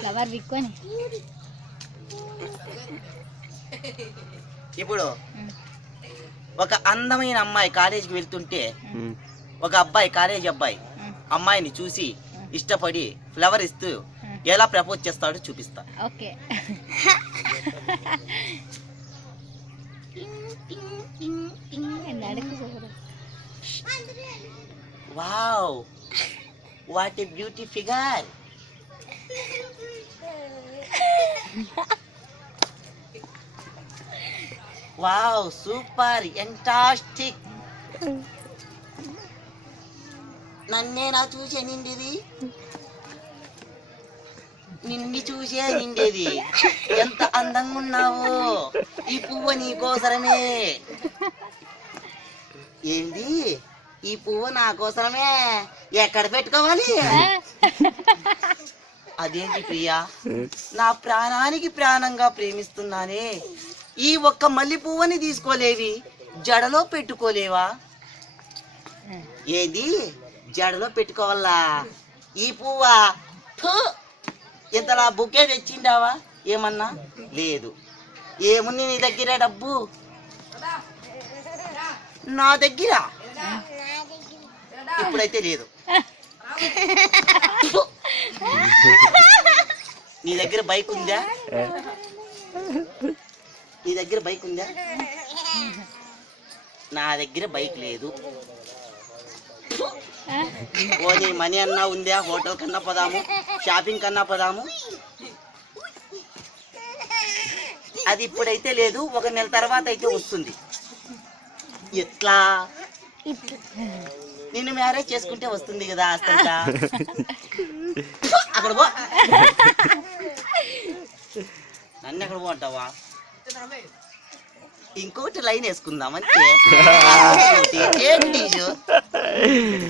Flower విక్కొని ఇప్పుడు ఒక అందమైన అమ్మాయి కాలేజీకి వెళ్తుంటే ఒక అబ్బాయి కాలేజీ అబ్బాయి అమ్మాయిని చూసి ఇష్టపడి ఫ్లవర్ ఇస్తూ ఎలా ప్రపోజ్ చేస్తాడో చూపిస్తా. Okay. Wow, what a beauty figure. Wow, super, fantastic. నన్నేనా చూసే నిండేది, నిన్ను చూసే నిండేది. ఎంత అందంగా ఉన్నావు, ఈ పువ్వు నీ కోసరమే. ఏంది, ఈ పువ్వు నా కోసరమే, ఎక్కడ పెట్టుకోవాలి? అదేంటి ప్రియా, నా ప్రాణానికి ప్రాణంగా ప్రేమిస్తున్నానే, ఈ ఒక్క మల్లె పువ్వుని తీసుకోలేవి, జడలో పెట్టుకోలేవా? ఏది, జడలో పెట్టుకోవాలా? ఈ పువ్వా? ఇంతలా బుకే తెచ్చిండావా? ఏమన్నా లేదు. ఏముంది నీ దగ్గర డబ్బు? నా దగ్గర ఇప్పుడైతే లేదు. నీ దగ్గర బైక్ ఉందా? నీ దగ్గర బైక్ ఉందా? నా దగ్గర బైక్ లేదు. పోనీ మనీ అన్నా ఉందా? హోటల్ కన్నా పోదాము, షాపింగ్ కన్నా పోదాము. అది ఇప్పుడైతే లేదు, ఒక నెల తర్వాత అయితే వస్తుంది. ఎట్లా? నిన్ను మ్యారేజ్ చేసుకుంటే వస్తుంది కదా ఆస్తంతా. అక్కడ పో. నన్ను ఎక్కడ పో అంటావా? ఇంకోటి లైన్ వేసుకుందాం అంతే. ఏంటి